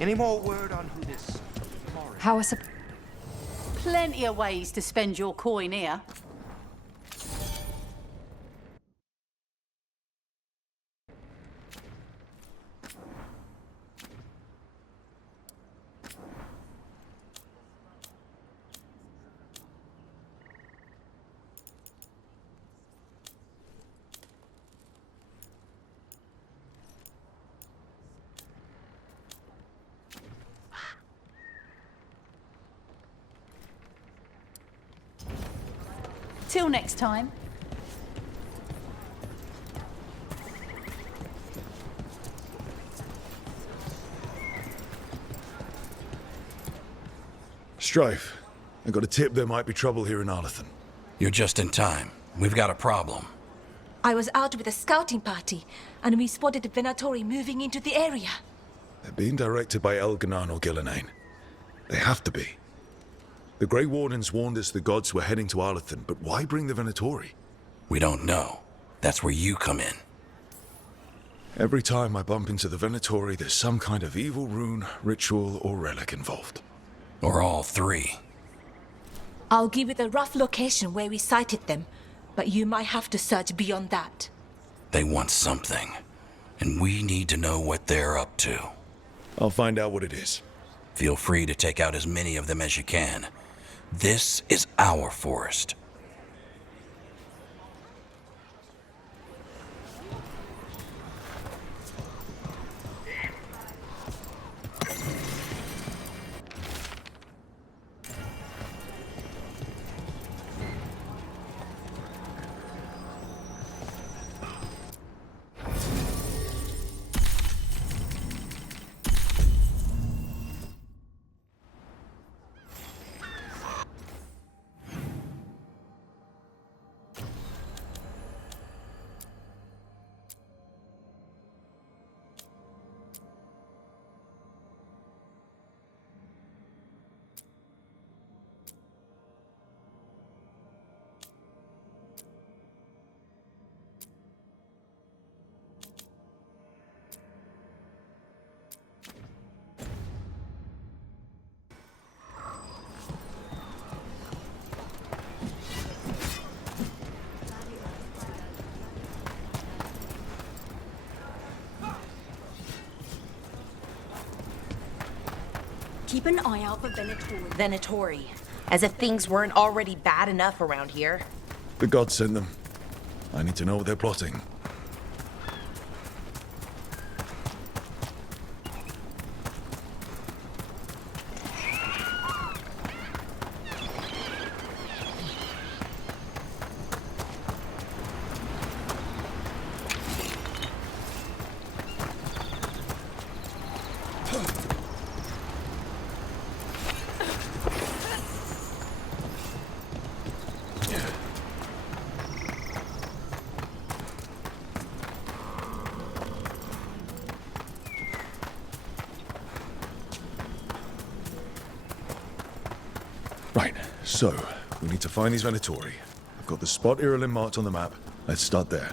Any more word on who this foreign... How is it? Plenty of ways to spend your coin here. Till next time. Strife, I got a tip there might be trouble here in Arlathan. You're just in time. We've got a problem. I was out with a scouting party, and we spotted the Venatori moving into the area. They're being directed by Elganan or Gillenane. They have to be. The Grey Wardens warned us the gods were heading to Arlathan, but why bring the Venatori? We don't know. That's where you come in. Every time I bump into the Venatori, there's some kind of evil rune, ritual, or relic involved. Or all three. I'll give you the rough location where we sighted them, but you might have to search beyond that. They want something, and we need to know what they're up to. I'll find out what it is. Feel free to take out as many of them as you can. This is our forest. Keep an eye out for Venatori. Venatori. As if things weren't already bad enough around here. The gods sent them. I need to know what they're plotting. Right, so, we need to find these Venatori. I've got the spot Irulan marked on the map. Let's start there.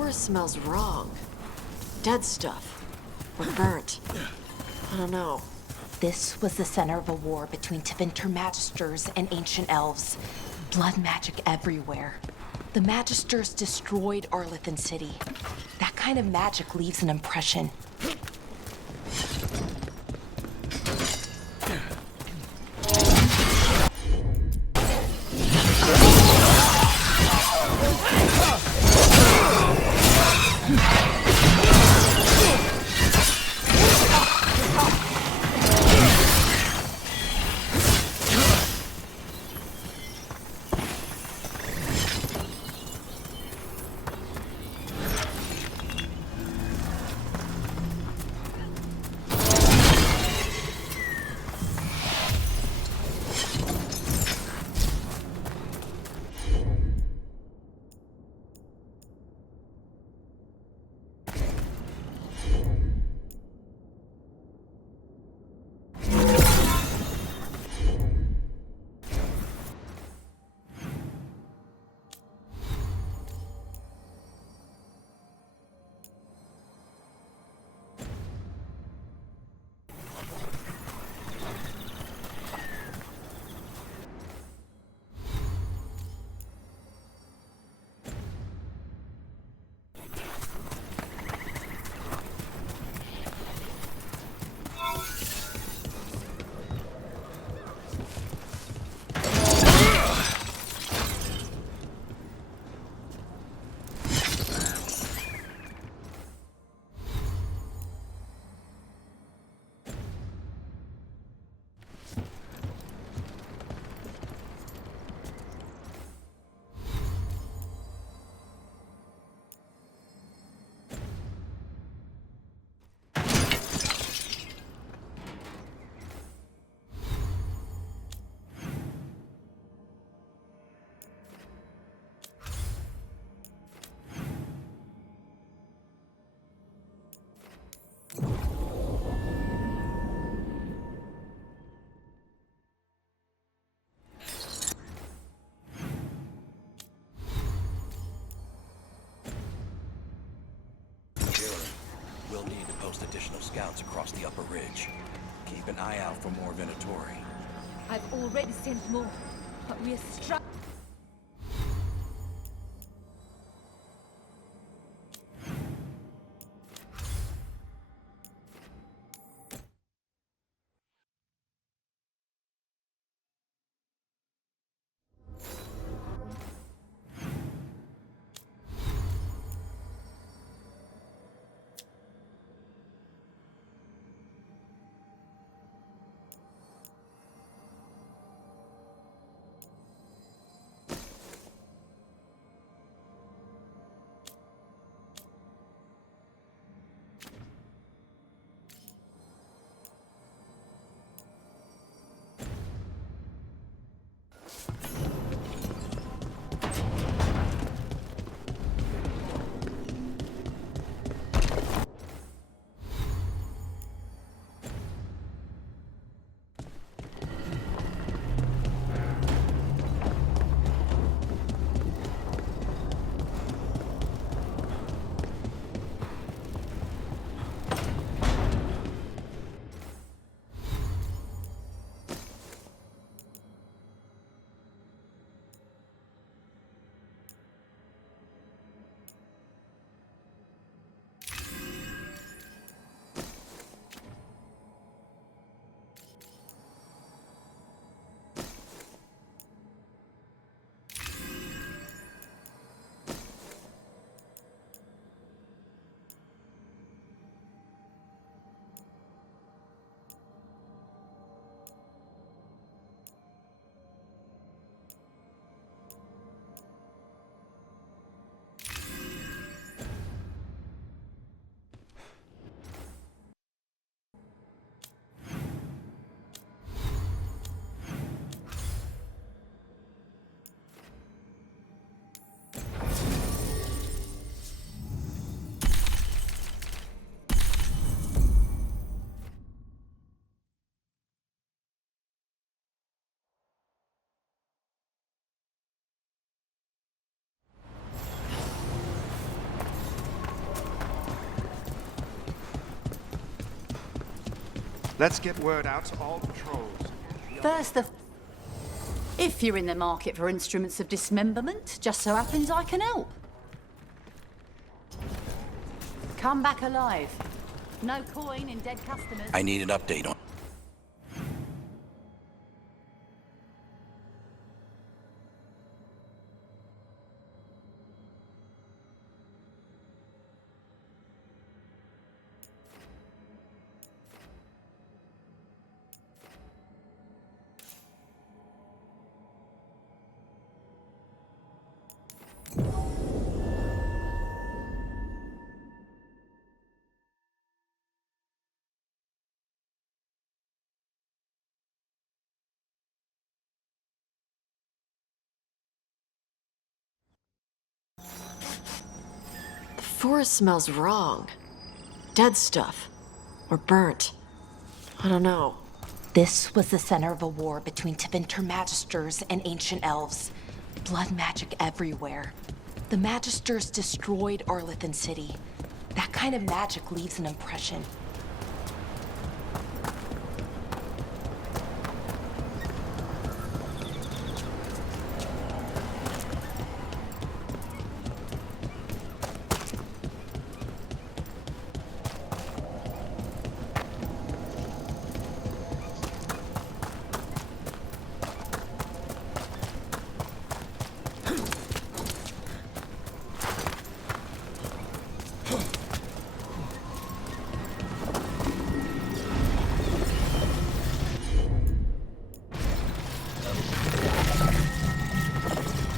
door smells wrong. Dead stuff. Or burnt. I don't know. This was the center of a war between Tevinter Magisters and ancient elves. Blood magic everywhere. The Magisters destroyed Arlithan City. That kind of magic leaves an impression. We'll need to post additional scouts across the upper ridge. Keep an eye out for more Venatori. I've already sent more, but we're struck. Let's get word out to all patrols. First of... If you're in the market for instruments of dismemberment, just so happens I can help. Come back alive. No coin in dead customers. I need an update on... The forest smells wrong. Dead stuff. Or burnt. I don't know. This was the center of a war between Tevinter Magisters and ancient elves. Blood magic everywhere. The Magisters destroyed Arlithan City. That kind of magic leaves an impression.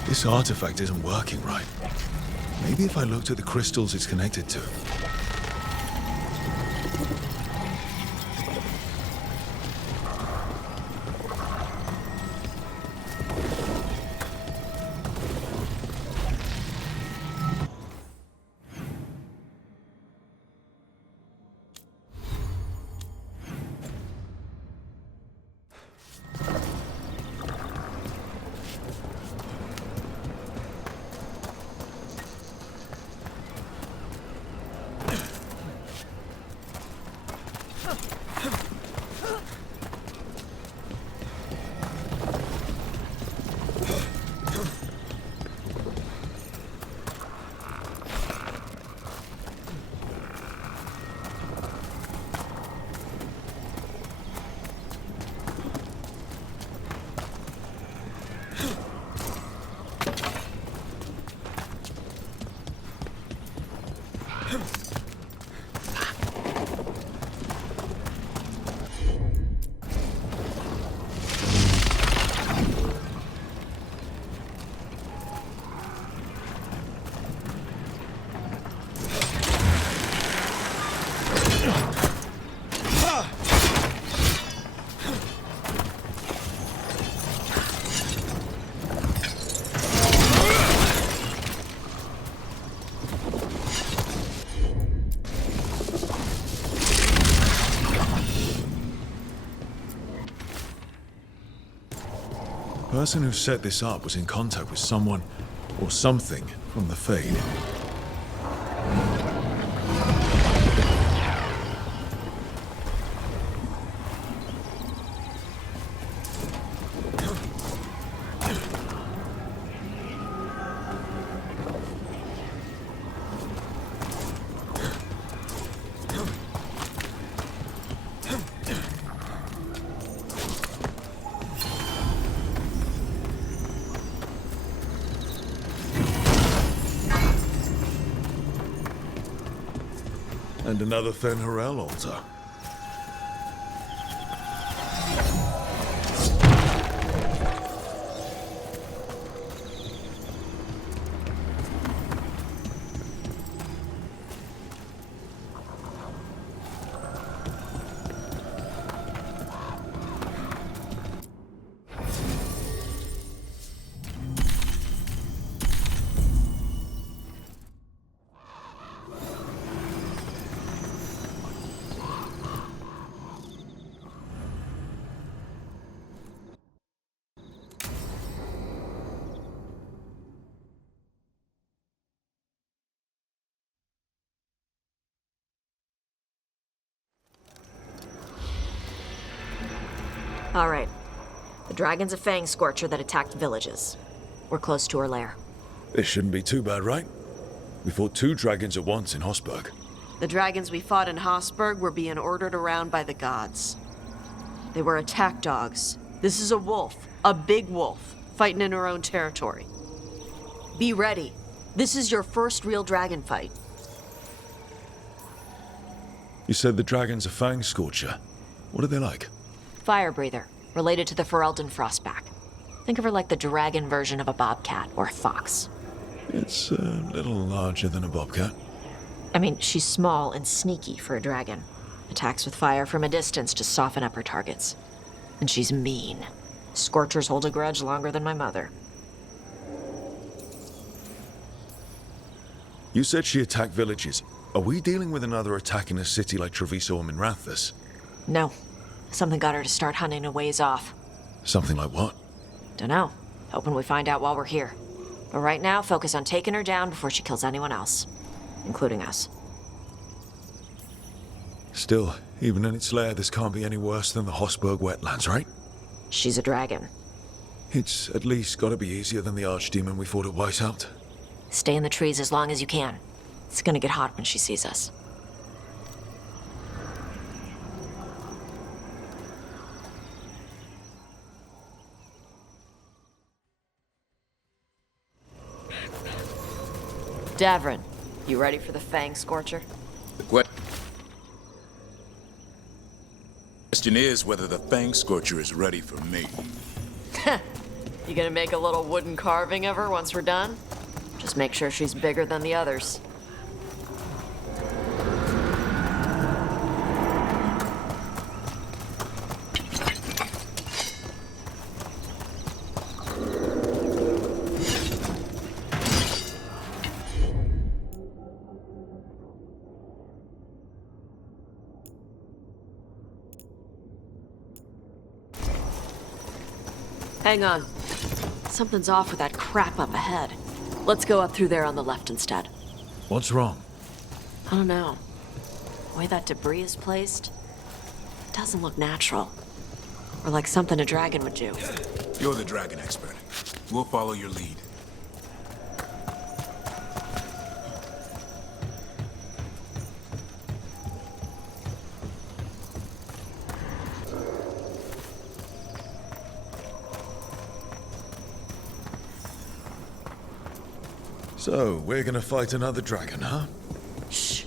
This artifact isn't working right. Maybe if I looked at the crystals it's connected to. The person who set this up was in contact with someone or something from the Fade. And another Fen'Harel altar. All right. The dragon's a Fangscorcher that attacked villages. We're close to her lair. This shouldn't be too bad, right? We fought 2 dragons at once in Hosberg. The dragons we fought in Hosberg were being ordered around by the gods. They were attack dogs. This is a wolf, a big wolf, fighting in her own territory. Be ready. This is your first real dragon fight. You said the dragon's a Fangscorcher. What are they like? Fire breather, related to the Ferelden Frostback. Think of her like the dragon version of a bobcat or a fox. It's a little larger than a bobcat. I mean, she's small and sneaky for a dragon. Attacks with fire from a distance to soften up her targets. And she's mean. Scorchers hold a grudge longer than my mother. You said she attacked villages. Are we dealing with another attack in a city like Treviso or Minrathous? No. Something got her to start hunting a ways off. Something like what? Dunno. Hoping we find out while we're here. But right now, focus on taking her down before she kills anyone else. Including us. Still, even in its lair, this can't be any worse than the Hosberg wetlands, right? She's a dragon. It's at least gotta be easier than the archdemon we fought at Weishaupt. Stay in the trees as long as you can. It's gonna get hot when she sees us. Davrin, you ready for the Fangscorcher? The question is whether the Fangscorcher is ready for me. You gonna make a little wooden carving of her once we're done? Just make sure she's bigger than the others. Hang on. Something's off with that crap up ahead. Let's go up through there on the left instead. What's wrong? I don't know. The way that debris is placed, it doesn't look natural. Or like something a dragon would do. You're the dragon expert. We'll follow your lead. So, we're gonna fight another dragon, huh? Shh.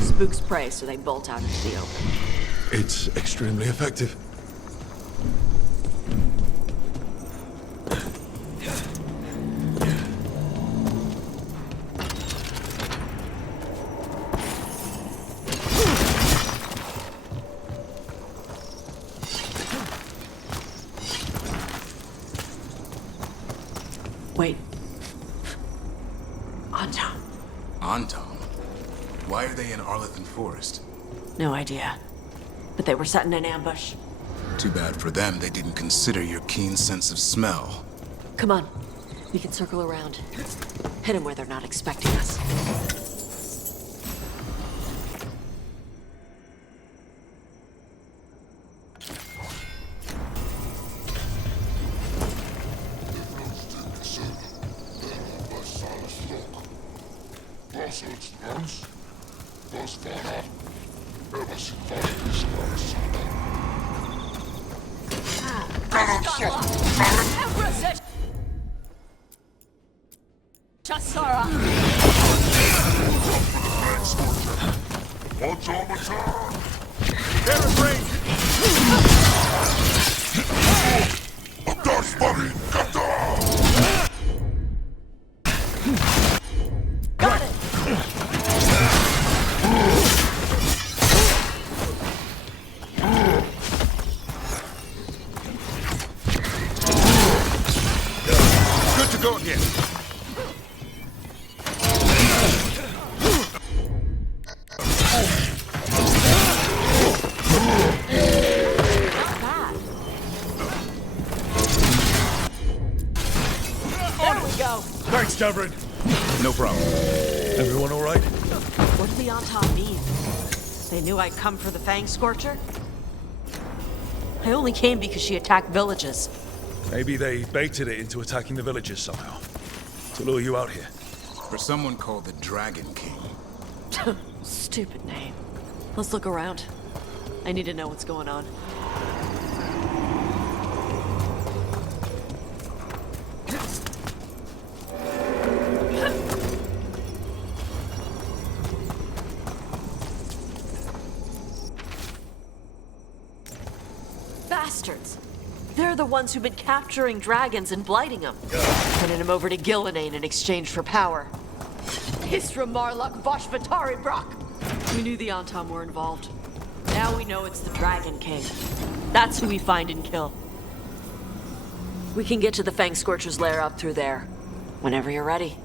Spooks prey, so they bolt out into the open. It's extremely effective. Wait. Anton. Anton? Why are they in Arlithan Forest? No idea. But they were setting an ambush. Too bad for them they didn't consider your keen sense of smell. Come on. We can circle around. Hit them where they're not expecting us. They're in range! Gavrin. No problem. Everyone all right? What did the Anton mean? They knew I'd come for the Fangscorcher? I only came because she attacked villages. Maybe they baited it into attacking the villages somehow. To lure you out here. For someone called the Dragon King. Stupid name. Let's look around. I need to know what's going on. Bastards! They're the ones who've been capturing dragons and blighting them. Sending them over to Gillenane in exchange for power. Hisra Marluk Voshvatari Brock! We knew the Antom were involved. Now we know it's the Dragon King. That's who we find and kill. We can get to the Fangscorcher's lair up through there. Whenever you're ready.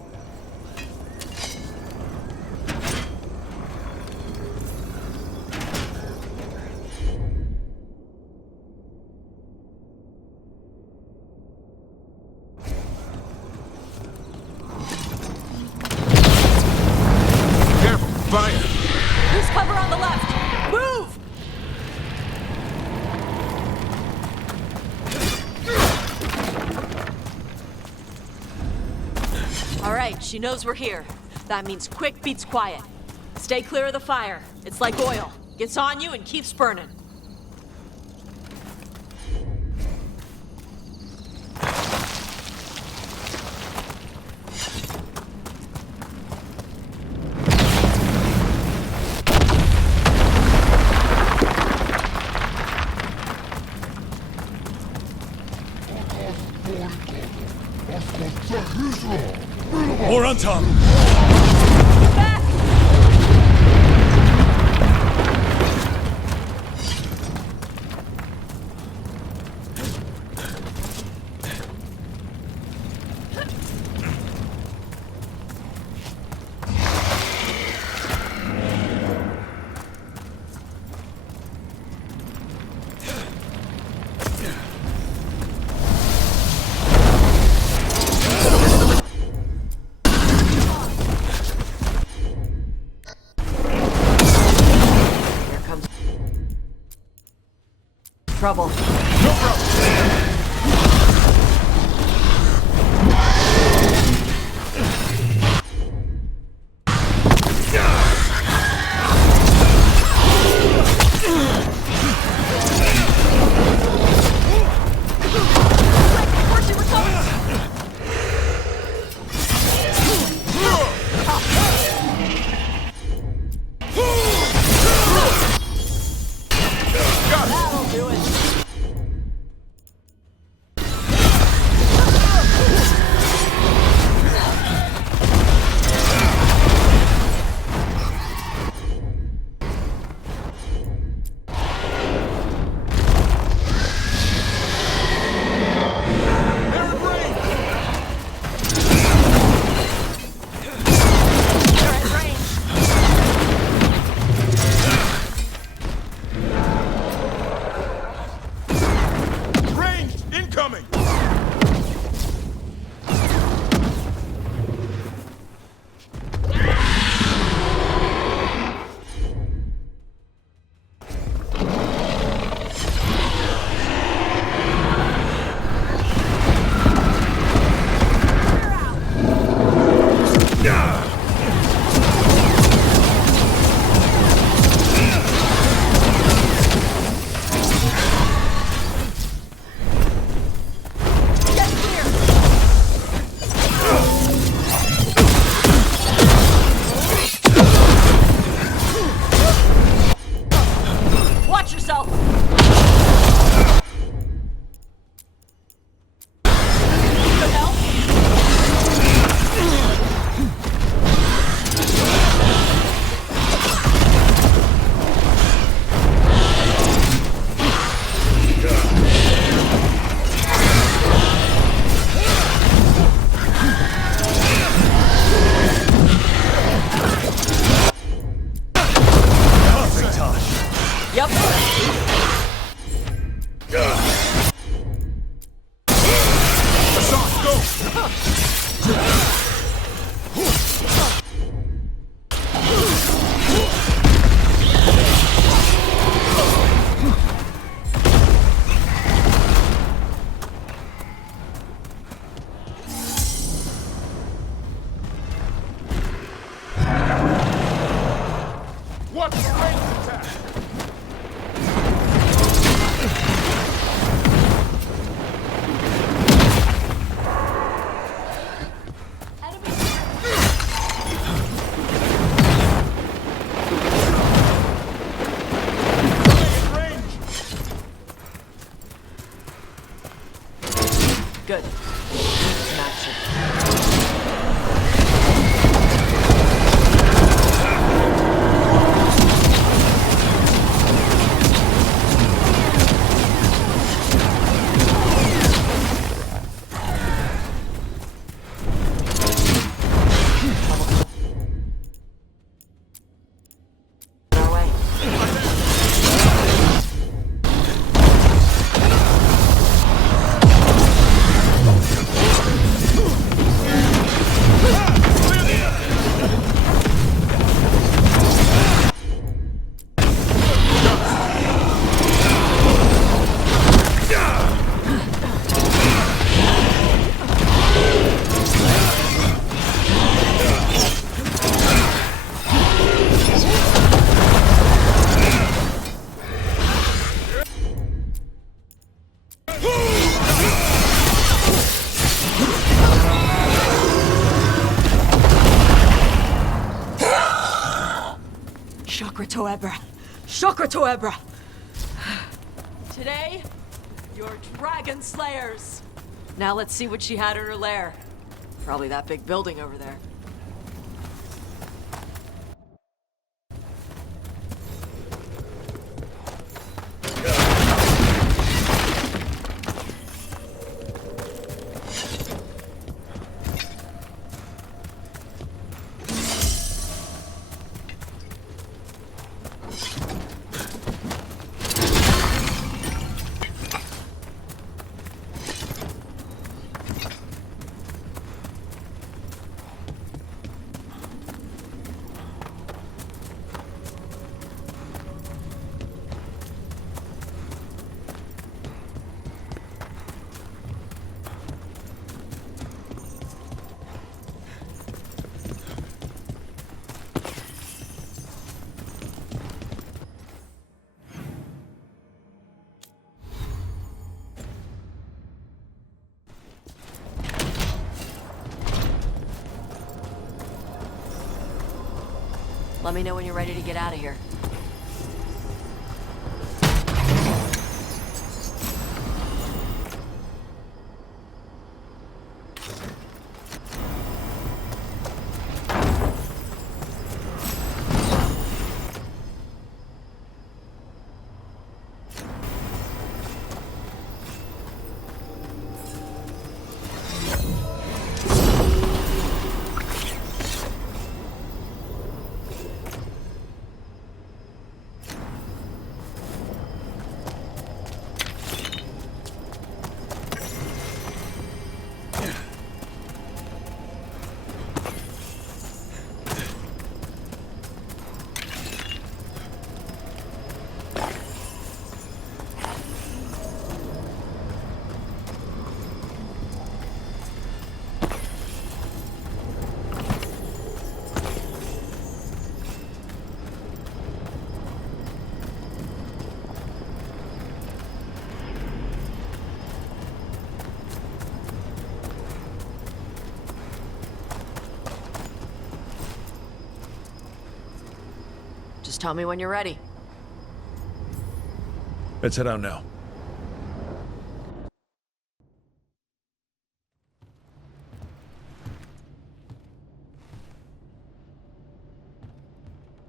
Careful! Fire! Who's cover on the left? Move! All right, she knows we're here. That means quick beats quiet. Stay clear of the fire. It's like oil. Gets on you and keeps burning. More Anton! Back! Trouble. Watch the range attack! Good. Some action. On our way. Chakra Toebra! Chakra Toebra! Today, you're Dragon Slayers! Now let's see what she had in her lair. Probably that big building over there. Let me know when you're ready to get out of here. Just tell me when you're ready. Let's head out now.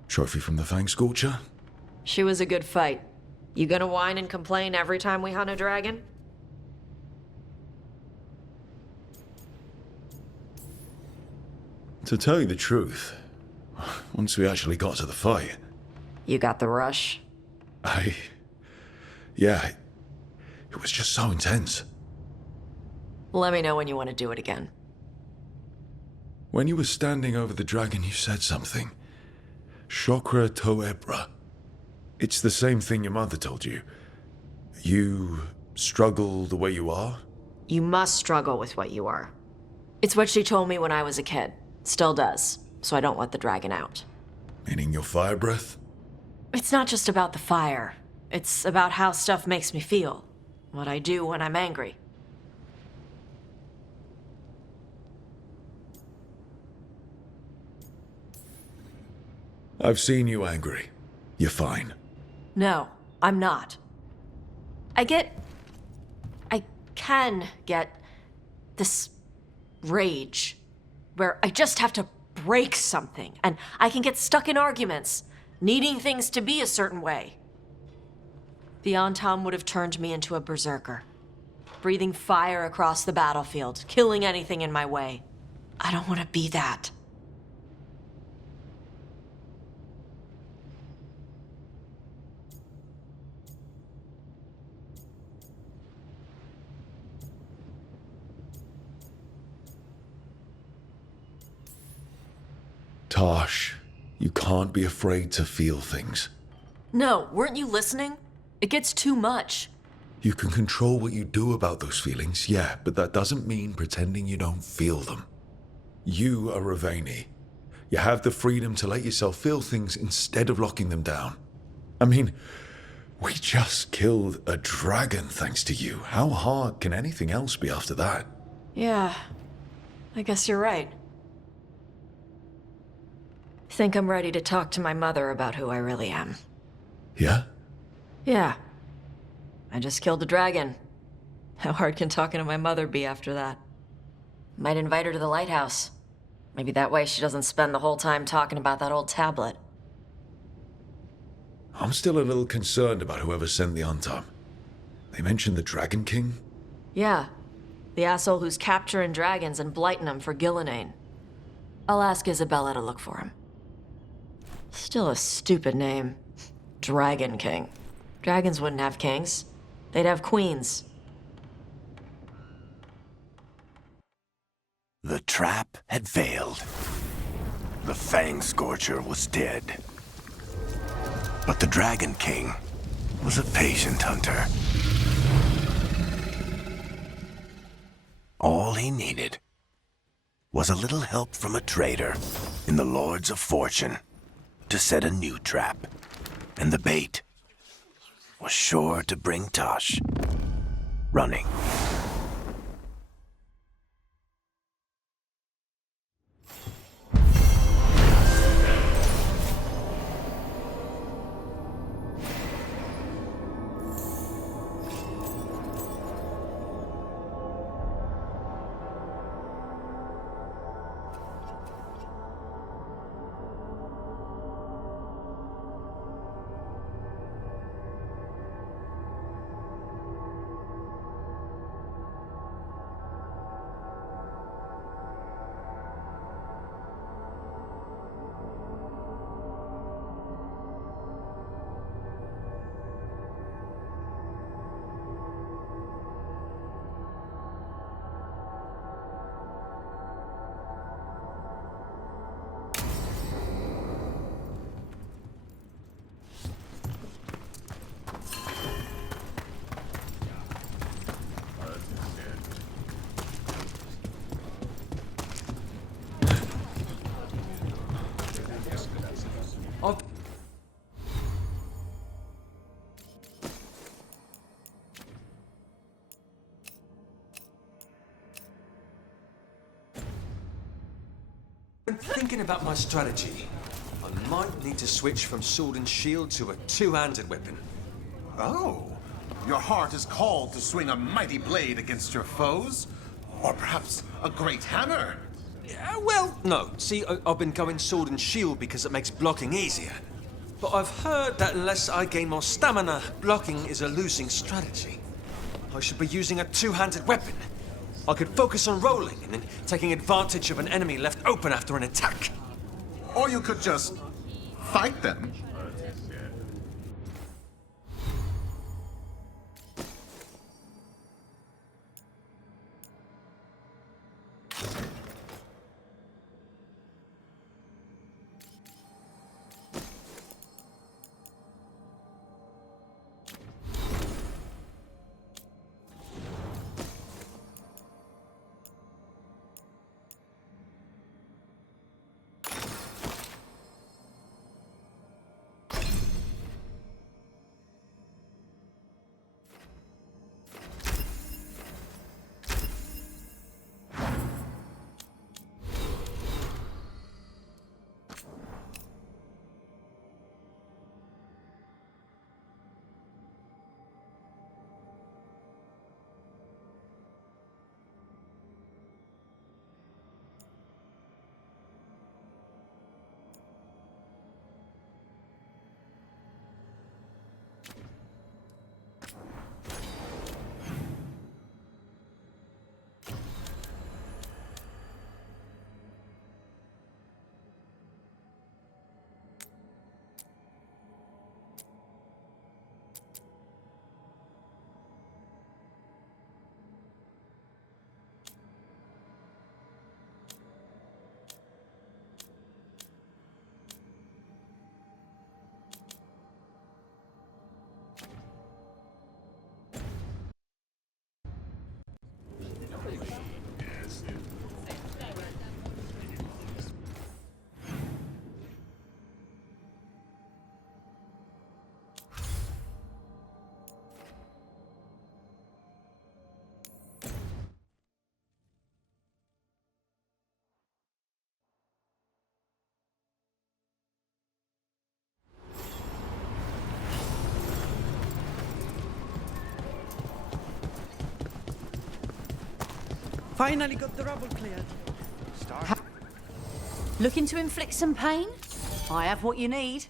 Trophy from the Fangscorcher? She was a good fight. You gonna whine and complain every time we hunt a dragon? To tell you the truth, once we actually got to the fight, You got the rush? Yeah, it was just so intense. Let me know when you want to do it again. When you were standing over the dragon, you said something. Chakra Toebra. It's the same thing your mother told you. You struggle the way you are? You must struggle with what you are. It's what she told me when I was a kid. Still does, so I don't let the dragon out. Meaning your fire breath? It's not just about the fire. It's about how stuff makes me feel. What I do when I'm angry. I've seen you angry. You're fine. No, I'm not. I can get this rage where I just have to break something, and I can get stuck in arguments, needing things to be a certain way. The Antam would have turned me into a berserker, breathing fire across the battlefield, killing anything in my way. I don't want to be that. Taash, you can't be afraid to feel things. No, weren't you listening? It gets too much. You can control what you do about those feelings, yeah, but that doesn't mean pretending you don't feel them. You are Ravani. You have the freedom to let yourself feel things instead of locking them down. I mean, we just killed a dragon thanks to you. How hard can anything else be after that? Yeah, I guess you're right. Think I'm ready to talk to my mother about who I really am. Yeah? Yeah. I just killed a dragon. How hard can talking to my mother be after that? Might invite her to the lighthouse. Maybe that way she doesn't spend the whole time talking about that old tablet. I'm still a little concerned about whoever sent the Antam. They mentioned the Dragon King? Yeah. The asshole who's capturing dragons and blighting them for Gillinane. I'll ask Isabella to look for him. Still a stupid name. Dragon King. Dragons wouldn't have kings. They'd have queens. The trap had failed. The Fangscorcher was dead. But the Dragon King was a patient hunter. All he needed was a little help from a trader in the Lords of Fortune to set a new trap. And the bait was sure to bring Taash running. I'm thinking about my strategy. I might need to switch from sword and shield to a two-handed weapon. Oh, your heart is called to swing a mighty blade against your foes? Or perhaps a great hammer? Yeah, well, no. See, I've been going sword and shield because it makes blocking easier. But I've heard that unless I gain more stamina, blocking is a losing strategy. I should be using a two-handed weapon. I could focus on rolling and then taking advantage of an enemy left open after an attack. Or you could just fight them. Finally got the rubble cleared. Looking to inflict some pain? I have what you need.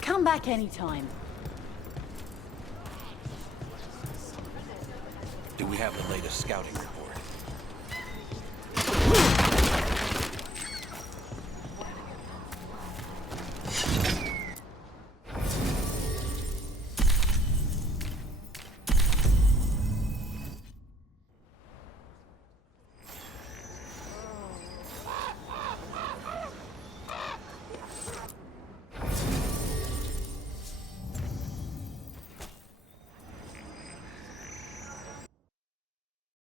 Come back anytime. Do we have the latest scouting report?